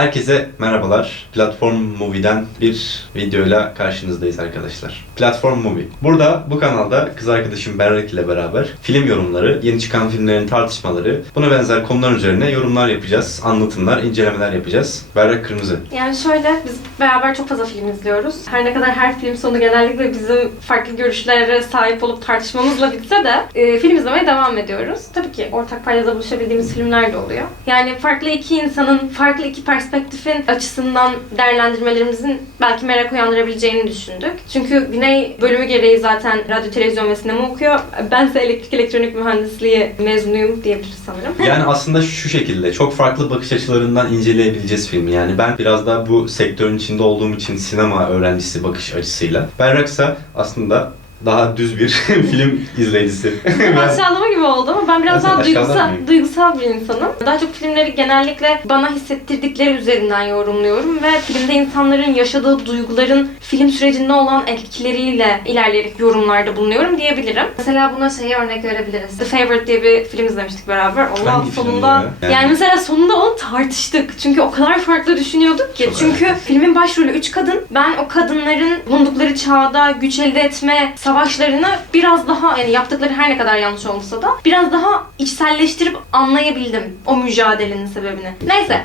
Herkese merhabalar. Platform Movie'den bir videoyla karşınızdayız arkadaşlar. Platform Movie. Burada bu kanalda kız arkadaşım Berrak ile beraber film yorumları, yeni çıkan filmlerin tartışmaları, buna benzer konular üzerine yorumlar yapacağız, anlatımlar, incelemeler yapacağız. Berrak Kırmızı. Yani şöyle, biz beraber çok fazla film izliyoruz. Her ne kadar her film sonu genellikle bizim farklı görüşlere sahip olup tartışmamızla bitse de e, film izlemeye devam ediyoruz. Tabii ki ortak paydada buluşabildiğimiz filmler de oluyor. Yani farklı iki insanın, farklı iki perspektifin açısından değerlendirmelerimizin belki merak uyandırabileceğini düşündük. Çünkü Güney bölümü gereği zaten radyo, televizyon ve sinema okuyor. Bense elektrik elektronik mühendisliği mezunuyum diyebiliriz sanırım. Yani aslında şu şekilde çok farklı bakış açılarından inceleyebileceğiz filmi. Yani ben biraz daha bu sektörün içinde olduğum için sinema öğrencisi bakış açısıyla. Berraksa aslında daha düz bir film izleyicisi. Aşağılama gibi oldu ama ben biraz Ben daha duygusal, mıyım? duygusal bir insanım. Daha çok filmleri genellikle bana hissettirdikleri üzerinden yorumluyorum ve filmde insanların yaşadığı duyguların film sürecinde olan etkileriyle ilerleyerek yorumlarda bulunuyorum diyebilirim. Mesela buna şeyi örnek verebiliriz. The Favorite diye bir film izlemiştik beraber. Allah sonunda ya? yani... Yani- mesela sonunda onu tartıştık. Çünkü o kadar farklı düşünüyorduk ki. Çok Çünkü önemli. filmin başrolü üç kadın. Ben o kadınların bulundukları çağda güç elde etme savaşlarını biraz daha yani yaptıkları her ne kadar yanlış olsa da biraz daha içselleştirip anlayabildim o mücadelenin sebebini. Neyse.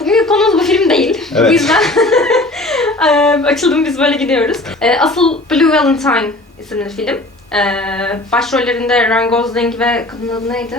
Bugünkü konumuz bu film değil. Evet. Bu yüzden açıldım biz böyle gidiyoruz. Asıl Blue Valentine isimli film. Eee başrollerinde Ryan Gosling ve kadının adı neydi?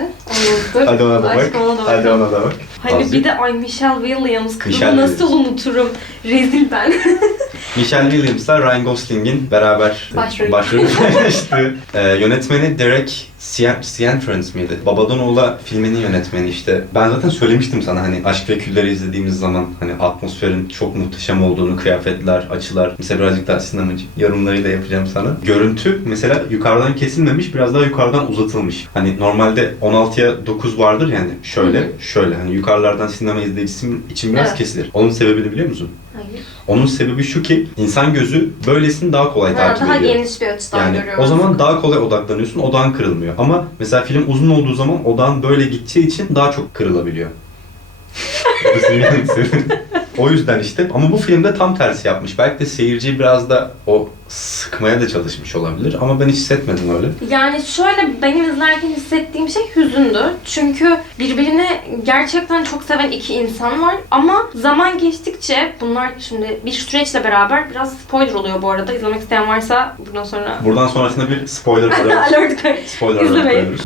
Onu. Hadi ona da bak. Ona da Hadi bakalım. ona da bak. Hani Azıcık. bir de ay Michelle Williams kadını Michelle nasıl Williams. unuturum? Rezil ben. Michelle Williams'la Ryan Gosling'in beraber Başrolü. başrolü paylaştığı e, yönetmeni Derek Sien- Cianfrance miydi? Babadan Oğula filminin yönetmeni işte. Ben zaten söylemiştim sana hani Aşk ve Küller'i izlediğimiz zaman hani atmosferin çok muhteşem olduğunu, kıyafetler, açılar. Mesela birazcık daha sinemacı yorumlarıyla yapacağım sana. Görüntü mesela yukarıdan kesilmemiş, biraz daha yukarıdan uzatılmış. Hani normalde 16'ya 9 vardır yani şöyle, şöyle hani yukarılardan sinema izleyicisi için biraz Evet. kesilir. Onun sebebini biliyor musun? Hayır. Onun sebebi şu ki insan gözü böylesini daha kolay Ha, takip daha ediyor. geniş bir açıdan Yani görüyoruz. o zaman daha kolay odaklanıyorsun, odağın kırılmıyor. Ama mesela film uzun olduğu zaman odağın böyle gideceği için daha çok kırılabiliyor. O yüzden işte ama bu filmde tam tersi yapmış. Belki de seyirciyi biraz da o sıkmaya da çalışmış olabilir ama ben hissetmedim öyle. Yani şöyle benim izlerken hissettiğim şey hüzündü. Çünkü birbirini gerçekten çok seven iki insan var. Ama zaman geçtikçe bunlar şimdi bir süreçle beraber biraz spoiler oluyor bu arada. İzlemek isteyen varsa bundan sonra Buradan sonrasında bir spoiler alert, spoiler alert koyuyoruz.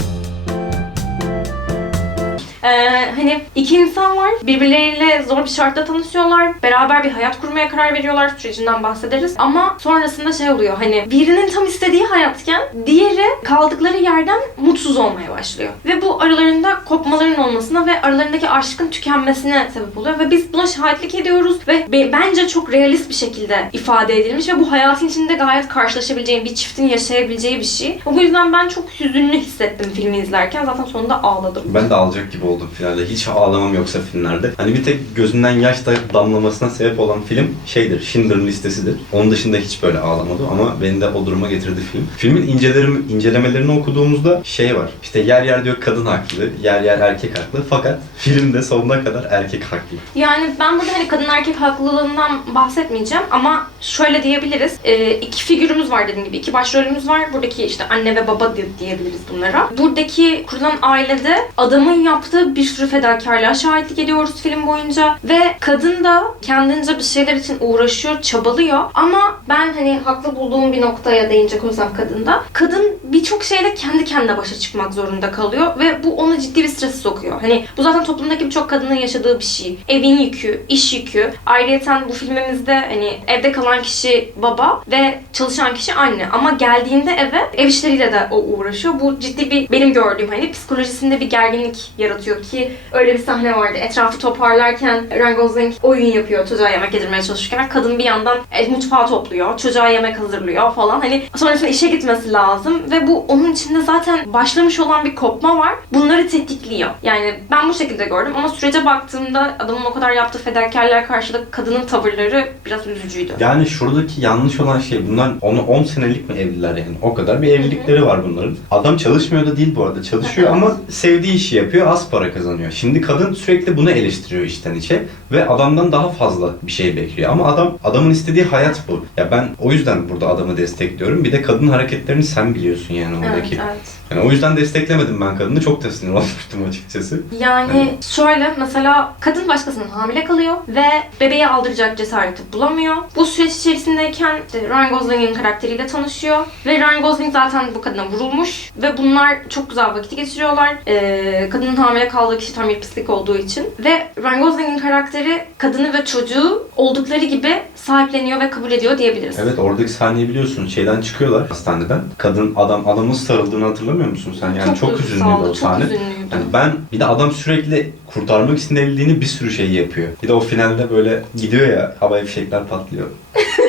Ee, hani iki insan var. Birbirleriyle zor bir şartta tanışıyorlar. Beraber bir hayat kurmaya karar veriyorlar. Sürecinden bahsederiz. Ama sonrasında şey oluyor. Hani birinin tam istediği hayatken diğeri kaldıkları yerden mutsuz olmaya başlıyor. Ve bu aralarında kopmaların olmasına ve aralarındaki aşkın tükenmesine sebep oluyor. Ve biz buna şahitlik ediyoruz. Ve be- bence çok realist bir şekilde ifade edilmiş. Ve bu hayatın içinde gayet karşılaşabileceğin, bir çiftin yaşayabileceği bir şey. Bu yüzden ben çok hüzünlü hissettim filmi izlerken. Zaten sonunda ağladım. Ben de ağlayacak gibi oldum finalde. Hiç ağlamam yoksa filmlerde. Hani bir tek gözünden yaş da damlamasına sebep olan film şeydir. Schindler'ın listesidir. Onun dışında hiç böyle ağlamadım ama beni de o duruma getirdi film. Filmin incelerim, incelemelerini okuduğumuzda şey var. İşte yer yer diyor kadın haklı, yer yer erkek haklı. Fakat filmde sonuna kadar erkek haklı. Yani ben burada hani kadın erkek haklılığından bahsetmeyeceğim ama şöyle diyebiliriz. Ee, iki figürümüz var dediğim gibi. iki başrolümüz var. Buradaki işte anne ve baba di- diyebiliriz bunlara. Buradaki kurulan ailede adamın yaptığı bir sürü fedakarlığa şahitlik ediyoruz film boyunca. Ve kadın da kendince bir şeyler için uğraşıyor, çabalıyor. Ama ben hani haklı bulduğum bir noktaya değinecek olsam kadında. Kadın birçok şeyle kendi kendine başa çıkmak zorunda kalıyor ve bu onu ciddi bir strese sokuyor. Hani bu zaten toplumdaki birçok kadının yaşadığı bir şey. Evin yükü, iş yükü. Ayrıca bu filmimizde hani evde kalan kişi baba ve çalışan kişi anne. Ama geldiğinde eve ev işleriyle de o uğraşıyor. Bu ciddi bir benim gördüğüm hani psikolojisinde bir gerginlik yaratıyor ki öyle bir sahne vardı. Etrafı toparlarken Ryan Gosling oyun yapıyor çocuğa yemek yedirmeye çalışırken. Kadın bir yandan e, mutfağı topluyor, çocuğa yemek hazırlıyor falan. Hani sonrasında işe gitmesi lazım ve bu onun içinde zaten başlamış olan bir kopma var. Bunları tetikliyor. Yani ben bu şekilde gördüm ama sürece baktığımda adamın o kadar yaptığı fedakarlığa karşı da kadının tavırları biraz üzücüydü. Yani şuradaki yanlış olan şey bunlar onu 10 senelik mi evliler yani o kadar bir evlilikleri var bunların. Adam çalışmıyor da değil bu arada çalışıyor ama sevdiği işi yapıyor az para kazanıyor. Şimdi kadın sürekli bunu eleştiriyor içten içe ve adamdan daha fazla bir şey bekliyor ama adam adamın istediği hayat bu. Ya ben o yüzden burada adamı destekliyorum. Bir de kadın hareketlerini sen biliyorsun yani Evet, oradaki. evet. Yani o yüzden desteklemedim ben kadını. Çok da sinir olmuştum açıkçası. Yani şöyle mesela kadın başkasının hamile kalıyor ve bebeği aldıracak cesareti bulamıyor. Bu süreç içerisindeyken işte Ryan Gosling'in karakteriyle tanışıyor ve Ryan Gosling zaten bu kadına vurulmuş ve bunlar çok güzel vakit geçiriyorlar. Ee, kadının hamile kaldığı kişi tam pislik olduğu için ve Ryan Gosling'in karakteri kadını ve çocuğu oldukları gibi sahipleniyor ve kabul ediyor diyebiliriz. Evet oradaki sahneyi biliyorsun. Şeyden çıkıyorlar hastaneden. Kadın adam adamın sarıldığını hatırlamıyor musun sen? Yani çok, üzünlüydü duygusaldı, o sahne. Çok üzünlüydü. Yani ben bir de adam sürekli kurtarmak için eldiğini bir sürü şey yapıyor. Bir de o finalde böyle gidiyor ya havai fişekler patlıyor.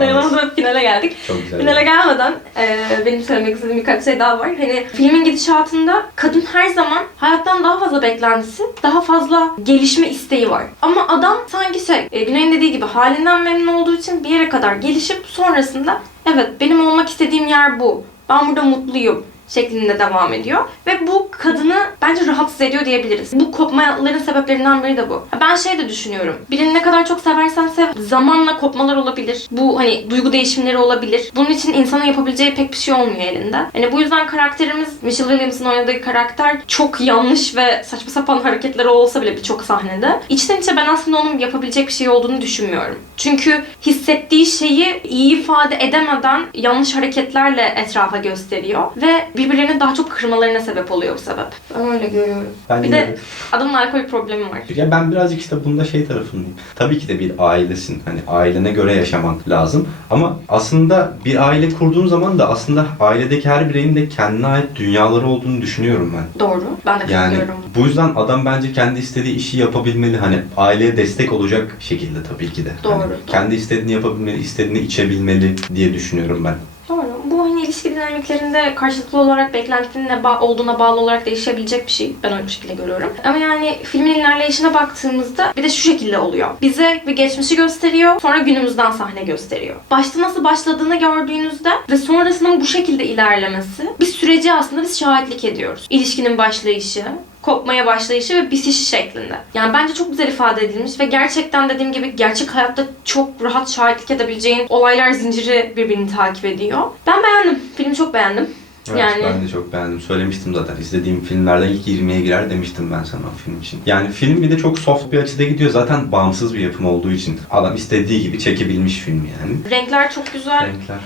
Dayanamadım finale geldik. Çok güzel. Finale gelmeden e, benim söylemek istediğim birkaç şey daha var. Hani filmin gidişatında kadın her zaman hayattan daha fazla beklentisi, daha fazla gelişme isteği var. Ama adam sanki şey, e, Güney'in dediği gibi halinden memnun olduğu için bir yere kadar gelişip sonrasında evet benim olmak istediğim yer bu. Ben burada mutluyum şeklinde devam ediyor. Ve bu kadını bence rahatsız ediyor diyebiliriz. Bu kopmaların sebeplerinden biri de bu. Ben şey de düşünüyorum. Birini ne kadar çok seversen sev, zamanla kopmalar olabilir. Bu hani duygu değişimleri olabilir. Bunun için insanın yapabileceği pek bir şey olmuyor elinde. Hani bu yüzden karakterimiz, Michelle Williams'ın oynadığı karakter çok yanlış ve saçma sapan hareketleri olsa bile birçok sahnede. İçten içe ben aslında onun yapabilecek bir şey olduğunu düşünmüyorum. Çünkü hissettiği şeyi iyi ifade edemeden yanlış hareketlerle etrafa gösteriyor ve birbirlerini daha çok kırmalarına sebep oluyor bu sebep. Ben öyle görüyorum. Ben bir yine de adamın alkol problemi var. Ya ben birazcık işte bunda şey tarafındayım. Tabii ki de bir ailesin. Hani ailene göre yaşaman lazım. Ama aslında bir aile kurduğun zaman da aslında ailedeki her bireyin de kendine ait dünyaları olduğunu düşünüyorum ben. Doğru. Ben de Yani katılıyorum. bu yüzden adam bence kendi istediği işi yapabilmeli. Hani aileye destek olacak şekilde tabii ki de. Doğru, Hani doğru. kendi istediğini yapabilmeli, istediğini içebilmeli diye düşünüyorum ben. Doğru. Bu hani ilişki dinamiklerinde karşılıklı olarak beklentinin ne ba- olduğuna bağlı olarak değişebilecek bir şey. Ben öyle bir şekilde görüyorum. Ama yani filmin ilerleyişine baktığımızda bir de şu şekilde oluyor. Bize bir geçmişi gösteriyor, sonra günümüzden sahne gösteriyor. Başta nasıl başladığını gördüğünüzde ve sonrasının bu şekilde ilerlemesi bir süreci aslında biz şahitlik ediyoruz. İlişkinin başlayışı, kopmaya başlayışı ve bitişi şeklinde. Yani bence çok güzel ifade edilmiş ve gerçekten dediğim gibi gerçek hayatta çok rahat şahitlik edebileceğin olaylar zinciri birbirini takip ediyor. Ben beğendim. Filmi çok beğendim. Evet, Yani- ben de çok beğendim. Söylemiştim zaten. İzlediğim filmlerden ilk 20'ye girer demiştim ben sana film için. Yani film bir de çok soft bir açıda gidiyor. Zaten bağımsız bir yapım olduğu için. Adam istediği gibi çekebilmiş filmi yani. Renkler çok güzel. Renkler.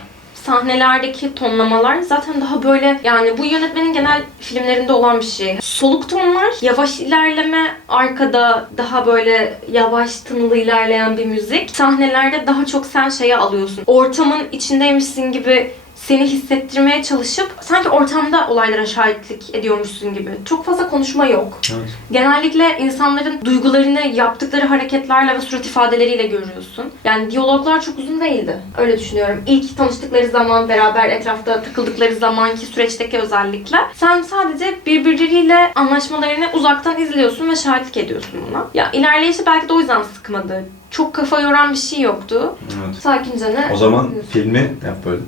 Sahnelerdeki tonlamalar zaten daha böyle yani bu yönetmenin genel filmlerinde olan bir şey. Soluk tonlar, yavaş ilerleme, arkada daha böyle yavaş tınılı ilerleyen bir müzik. Sahnelerde daha çok sen şeye alıyorsun. Ortamın içindeymişsin gibi seni hissettirmeye çalışıp sanki ortamda olaylara şahitlik ediyormuşsun gibi. Çok fazla konuşma yok. Evet. Genellikle insanların duygularını yaptıkları hareketlerle ve surat ifadeleriyle görüyorsun. Yani diyaloglar çok uzun değildi. Öyle düşünüyorum. İlk tanıştıkları zaman, beraber etrafta takıldıkları zamanki süreçteki özellikle. Sen sadece birbirleriyle anlaşmalarını uzaktan izliyorsun ve şahitlik ediyorsun buna. Ya ilerleyişi belki de o yüzden sıkmadı. Çok kafa yoran bir şey yoktu. Evet. Sakince ne? O zaman filmi yap böyle.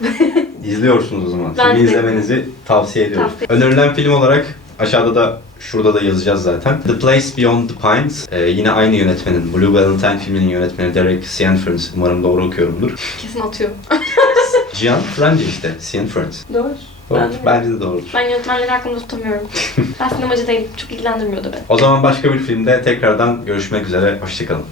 İzliyorsunuz o zaman. Ben Filmi de. izlemenizi tavsiye ediyorum. Tavsiye. Önerilen film olarak aşağıda da şurada da yazacağız zaten. The Place Beyond the Pines. Ee, yine aynı yönetmenin, Blue Valentine filminin yönetmeni Derek Cianfrance. Umarım doğru okuyorumdur. Kesin atıyor. Gian Franci işte, Cianfrance. Doğru. Doğru. Ben de. Bence de doğrudur. Ben yönetmenleri aklımda tutamıyorum. ben sinemacı değilim. Çok ilgilendirmiyordu beni. O zaman başka bir filmde tekrardan görüşmek üzere. Hoşçakalın.